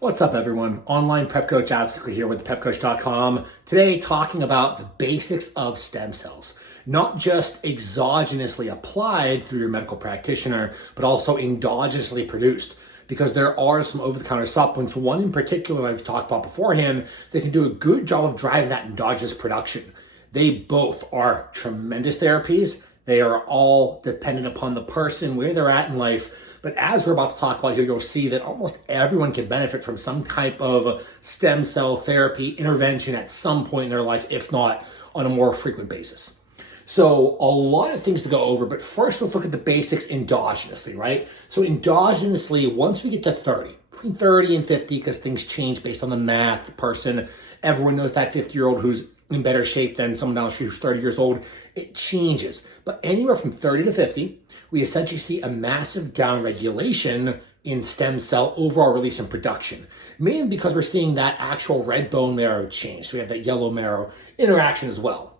What's up, everyone? Online prep coach Alex here with prepcoach.com. Today, talking about the basics of stem cells, not just exogenously applied through your medical practitioner, but also endogenously produced. Because there are some over-the-counter supplements, one in particular I've talked about beforehand, that can do a good job of driving that endogenous production. They both are tremendous therapies. They are all dependent upon the person, where they're at in life. But as we're about to talk about here, you'll see that almost everyone can benefit from some type of stem cell therapy intervention at some point in their life, if not on a more frequent basis. So a lot of things to go over, but first let's look at the basics endogenously, right? So endogenously, once we get to 30, between 30 and 50, because things change based on the math, the person, everyone knows that 50-year-old who's in better shape than someone down the street who's 30 years old, it changes. But anywhere from 30 to 50, we essentially see a massive downregulation in stem cell overall release and production, mainly because we're seeing that actual red bone marrow change. So we have that yellow marrow interaction as well.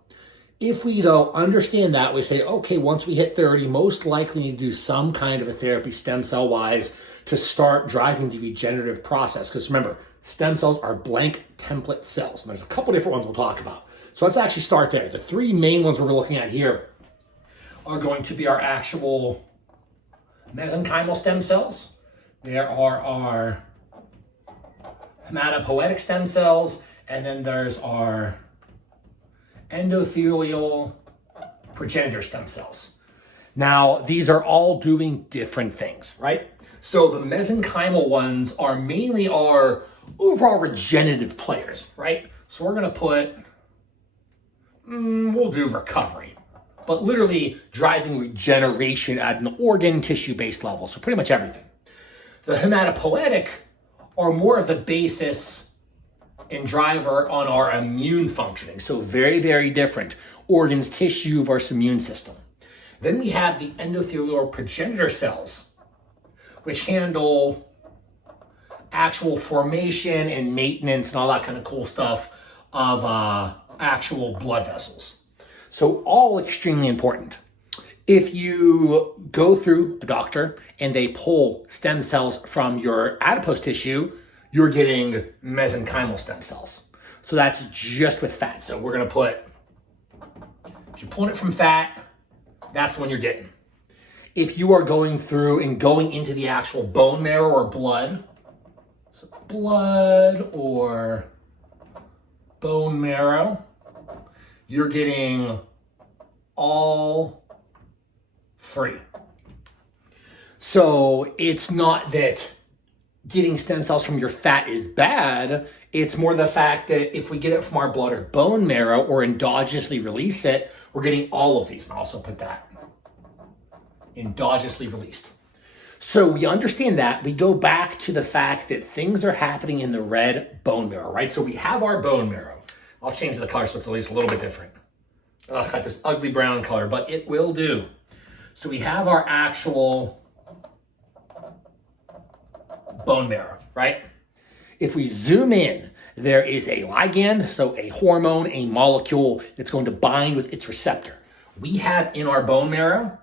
If we, though, understand that, we say, okay, once we hit 30, most likely need to do some kind of a therapy stem cell-wise to start driving the regenerative process. Because remember, stem cells are blank template cells. And there's a couple different ones we'll talk about. So let's actually start there. The three main ones we're looking at here are going to be our actual mesenchymal stem cells. There are our hematopoietic stem cells, and then there's our endothelial progenitor stem cells. Now, these are all doing different things, right? So the mesenchymal ones are mainly our overall regenerative players, right? So we're gonna put, we'll do recovery, but literally driving regeneration at an organ tissue-based level. So pretty much everything. The hematopoietic are more of the basis and driver on our immune functioning. So very, very different. Organs, tissue versus immune system. Then we have the endothelial progenitor cells, which handle actual formation and maintenance and all that kind of cool stuff of actual blood vessels. So all extremely important. If you go through a doctor and they pull stem cells from your adipose tissue, you're getting mesenchymal stem cells. So that's just with fat. So we're gonna put, if you're pulling it from fat, that's when you're getting. If you are going through and going into the actual bone marrow or blood, so blood or bone marrow, you're getting all three. So it's not that getting stem cells from your fat is bad. It's more the fact that if we get it from our blood or bone marrow or endogenously release it, we're getting all of these. And I'll also put that endogenously released. So we understand that. We go back to the fact that things are happening in the red bone marrow, right? So we have our bone marrow. I'll change the color so it's at least a little bit different. It's got this ugly brown color, but it will do. So we have our actual bone marrow, right? If we zoom in, there is a ligand, so a hormone, a molecule that's going to bind with its receptor. We have in our bone marrow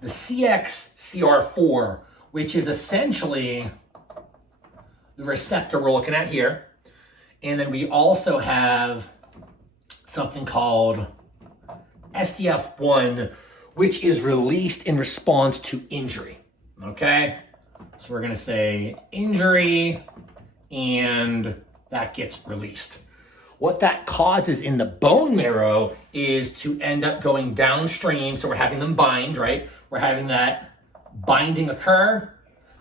the CXCR4, which is essentially the receptor we're looking at here. And then we also have something called SDF1, which is released in response to injury, okay? So we're gonna say injury, and that gets released. What that causes in the bone marrow is to end up going downstream, so we're having them bind, right? We're having that binding occur.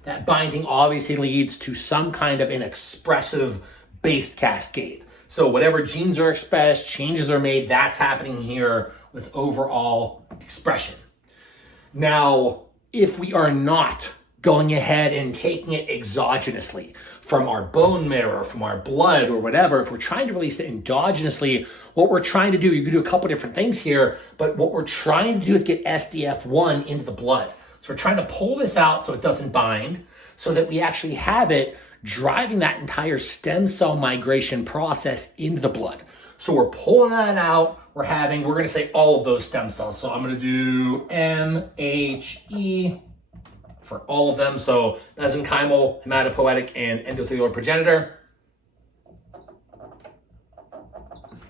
That binding obviously leads to some kind of an expressive based cascade. So whatever genes are expressed, changes are made, that's happening here with overall expression. Now, if we are not going ahead and taking it exogenously from our bone marrow, from our blood or whatever, if we're trying to release it endogenously, what we're trying to do, you can do a couple different things here, but what we're trying to do is get SDF1 into the blood. So we're trying to pull this out so it doesn't bind, so that we actually have it driving that entire stem cell migration process into the blood. So we're pulling that out. We're going to say all of those stem cells. So I'm going to do MHE for all of them. So mesenchymal, hematopoietic, and endothelial progenitor.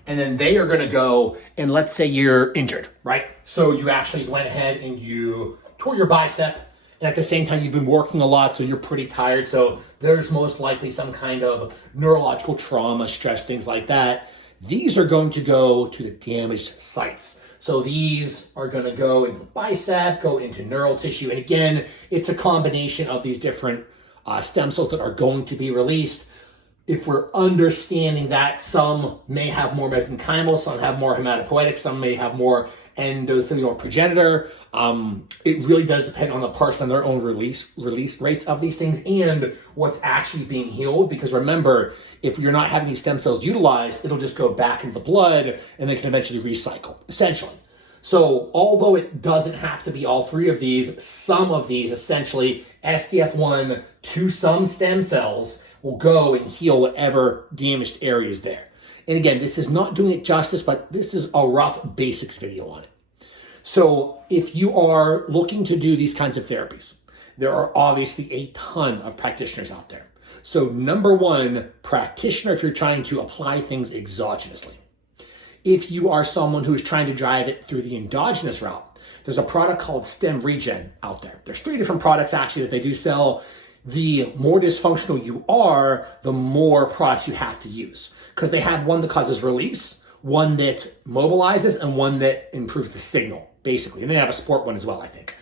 And then they are going to go, and let's say you're injured, right? So you actually went ahead and you tore your bicep, and at the same time you've been working a lot, so you're pretty tired. So there's most likely some kind of neurological trauma, stress, things like that. These are going to go to the damaged sites. So these are going to go into the bicep, go into neural tissue. And again, it's a combination of these different stem cells that are going to be released. If we're understanding that some may have more mesenchymal, some have more hematopoietic, some may have more endothelial progenitor, it really does depend on the person and their own release rates of these things and what's actually being healed. Because remember, if you're not having these stem cells utilized, it'll just go back into the blood and they can eventually recycle, essentially. So although it doesn't have to be all three of these, some of these, essentially SDF1 to some stem cells, will go and heal whatever damaged area is there. And again, this is not doing it justice, but this is a rough basics video on it. So if you are looking to do these kinds of therapies, there are obviously a ton of practitioners out there. So number one, practitioner if you're trying to apply things exogenously. If you are someone who is trying to drive it through the endogenous route, there's a product called Stem Regen out there. There's 3 different products actually that they do sell. The more dysfunctional you are, the more products you have to use. Because they have one that causes release, one that mobilizes, and one that improves the signal, basically. And they have a sport one as well, I think.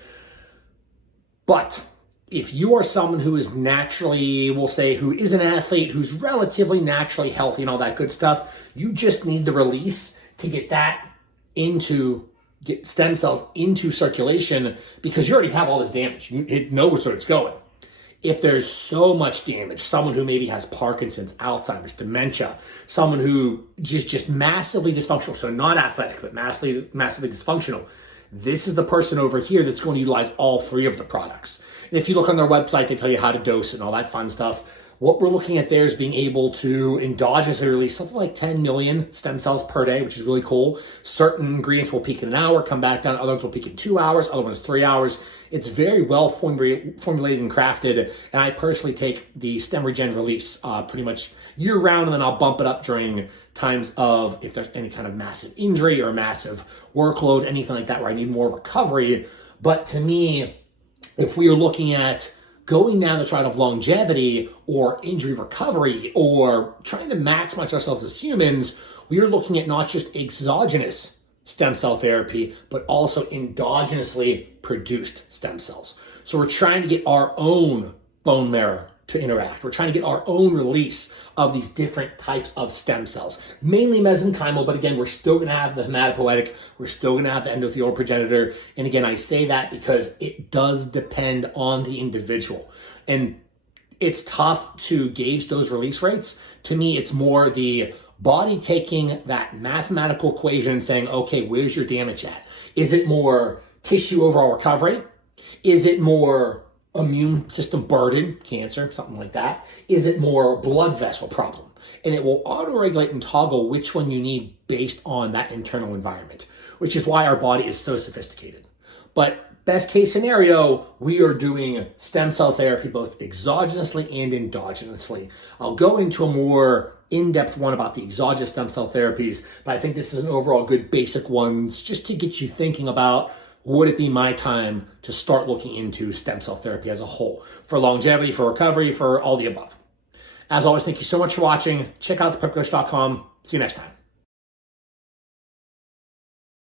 But if you are someone who is naturally, we'll say, who is an athlete, who's relatively naturally healthy and all that good stuff, you just need the release to get stem cells into circulation because you already have all this damage. It knows where it's going. If there's so much damage, someone who maybe has Parkinson's, Alzheimer's, dementia, someone who just massively dysfunctional, so not athletic, but massively dysfunctional, this is the person over here that's going to utilize all 3 of the products. And if you look on their website, they tell you how to dose and all that fun stuff. What we're looking at there is being able to endogenously release something like 10 million stem cells per day, which is really cool. Certain ingredients will peak in an hour, come back down. Other ones will peak in 2 hours, other ones 3 hours. It's very well formulated and crafted. And I personally take the Stem Regen release pretty much year round, and then I'll bump it up during times of if there's any kind of massive injury or massive workload, anything like that where I need more recovery. But to me, if we are looking at going down the route of longevity or injury recovery or trying to maximize ourselves as humans, we are looking at not just exogenous stem cell therapy, but also endogenously produced stem cells. So we're trying to get our own bone marrow to interact. We're trying to get our own release of these different types of stem cells, mainly mesenchymal, but again, we're still going to have the hematopoietic, we're still going to have the endothelial progenitor. And again, I say that because it does depend on the individual. And it's tough to gauge those release rates. To me, it's more the body taking that mathematical equation and saying, okay, where's your damage at? Is it more tissue overall recovery? Is it more immune system burden, cancer, something like that? Is it more blood vessel problem? And it will auto-regulate and toggle which one you need based on that internal environment, which is why our body is so sophisticated. But best case scenario, we are doing stem cell therapy both exogenously and endogenously. I'll go into a more in-depth one about the exogenous stem cell therapies, but I think this is an overall good basic one just to get you thinking about, would it be my time to start looking into stem cell therapy as a whole for longevity, for recovery, for all the above? As always, thank you so much for watching. Check out theprepcoach.com. See you next time.